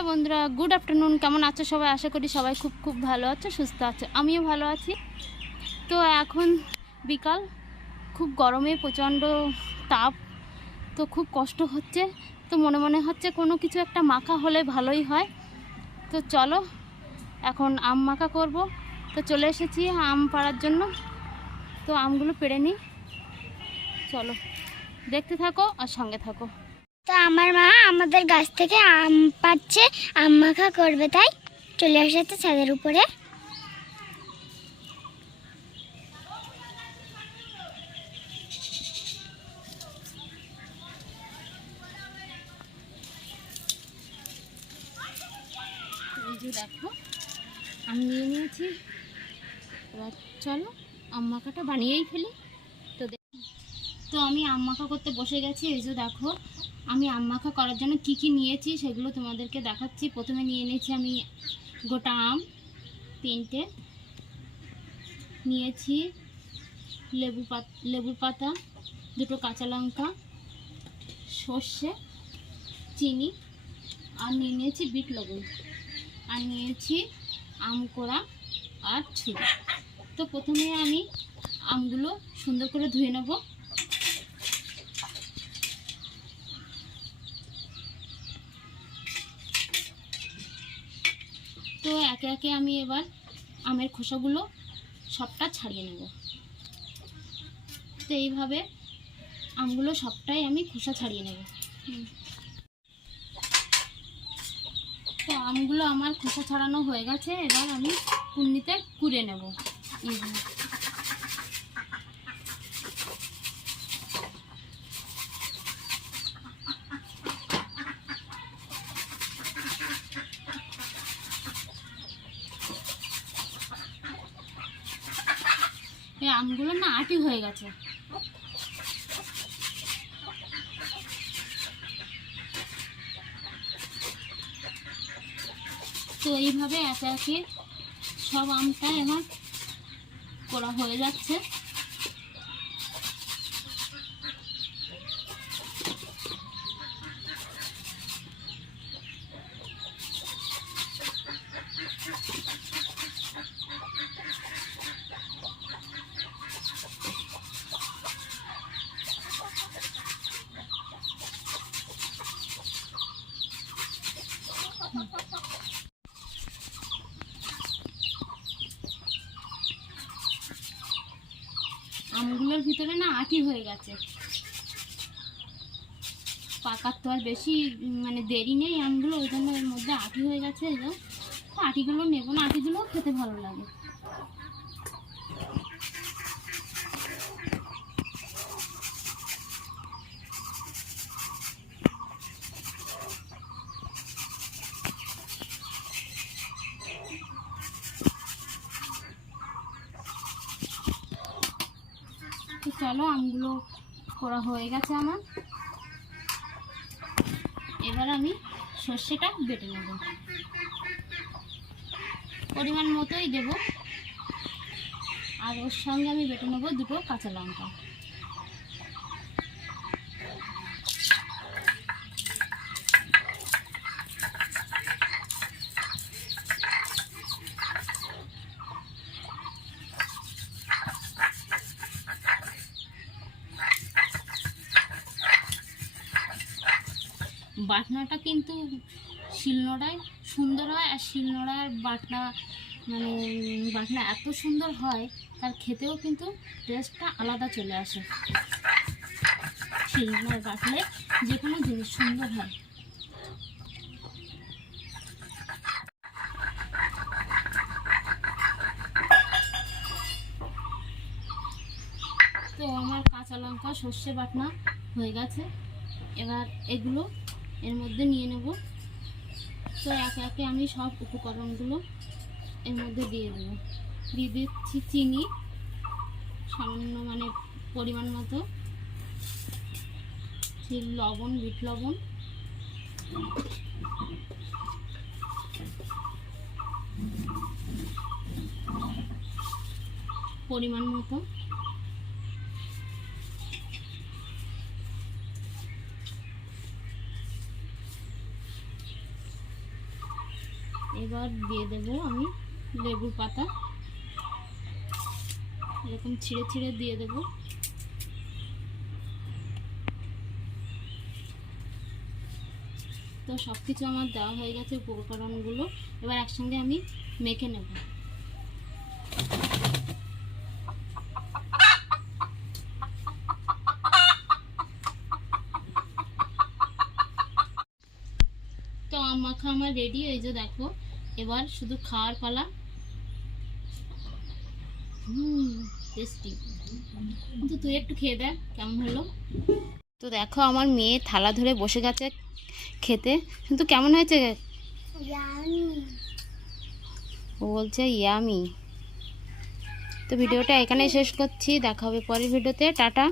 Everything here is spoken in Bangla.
হ্যালো বন্ধুরা, গুড আফটারনুন। কেমন আছো সবাই? আশা করি সবাই খুব খুব ভালো আছো, সুস্থ আছো। আমিও ভালো আছি। তো এখন বিকাল, খুব গরমে প্রচণ্ড তাপ, তো খুব কষ্ট হচ্ছে। তো মনে মনে হচ্ছে কোনো কিছু একটা মাখা হলে ভালোই হয়। তো চলো এখন আম মাখা করব। তো চলে এসেছি আম পাড়ার জন্য। তো আমগুলো পেড়ে নিই, চলো দেখতে থাকো আর সঙ্গে থাকো। তো আমার মা আমাদের গাছ থেকে আম পাচ্ছে, আম মাখা করবে, তাই চলে এসেছে ছাদের উপরে। এই যে দেখো, আমি নিয়ে নিয়েছি। এবার চলো আম মাখাটা বানিয়েই ফেলি। তো আমি আম মাখা করতে বসে গেছি। এই যে দেখো, আমি আম মাখা করার জন্য কি কি নিয়েছি সেগুলো তোমাদেরকে দেখাচ্ছি। প্রথমে নিয়ে নিয়েছি আমি গোটা আম 3টে, নিয়েছি লেবুর পাতা 2টো, কাঁচা লঙ্কা, সর্ষে, চিনি, আর নিয়ে নিয়েছি বিট লবণ, আর নিয়েছি আম কোড়া আর ছুরি। তো প্রথমে আমি আমগুলো সুন্দর করে ধুয়ে নেব। তো একে একে আমি এবার আমের খোসাগুলো সবটা ছাড়িয়ে নেব। তো এইভাবে আমগুলো সবটাই আমি খোসা ছাড়িয়ে নেব। তো আমগুলো আমার খোসা ছাড়ানো হয়ে গেছে। এবার আমি কুন্নিতে কুড়ে নেব। এই আমগুলো না আটি হয়ে গেছে। তো এইভাবে একে একে সব আমটা আমার করা হয়ে যাচ্ছে। আমগুলোর ভিতরে না আটি হয়ে গেছে। পাকার তো আর বেশি দেরি নেই আমগুলো, ওই জন্য এর মধ্যে আটি হয়ে গেছে। এই যে আটিগুলো নেবো না, আটিগুলোও খেতে ভালো লাগে। তো চলো, আমগুলো করা হয়ে গেছে আমার। এবার আমি সর্ষেটা বেটে নেব, পরিমাণ মতোই দেব। আর ওর সঙ্গে আমি বেটে নেব 2টো কাঁচা লঙ্কা। বাটনাটা কিন্তু শিলনোড়ায় সুন্দর হয়, আর শিলনোড়ার বাটনা এত সুন্দর হয়, তার খেতেও কিন্তু টেস্টটা আলাদা চলে আসে। শিলনোড়ায় বাটলে যে কোনো জিনিস সুন্দর হয়। তো আমার কাঁচা লঙ্কা সর্ষে বাটনা হয়ে গেছে। এবার এগুলো এর মধ্যে নিয়ে নেব। তো একে একে আমি সব উপকরণগুলো এর মধ্যে দিয়ে দেবো। দিয়ে দিচ্ছি চিনি সামান্য, পরিমাণ মতো, লবণ, বিট লবণ, পরিমাণ মতো, এবার দিয়ে দেবো আমি লেবুর পাতা, এরকম ছিঁড়ে ছিঁড়ে দিয়ে দেবো। তো সব কিছু আমার দেওয়া হয়ে গেছে উপকরণগুলো, এবার একসঙ্গে আমি মেখে নেব। তো আম মাখা আমার রেডি, এই যে দেখো, এবার শুধু খাওয়ার পালা। টেস্টি। কিন্তু তুই একটু খেয়ে দেখ কেমন হলো। তো দেখো আমার মেয়ে থালা ধরে বসে গেছে খেতে, কিন্তু কেমন হয়েছে? ও বলছে ইয়ামি। তো ভিডিওটা এখানেই শেষ করছি, দেখা হবে পরের ভিডিওতে, টাটা।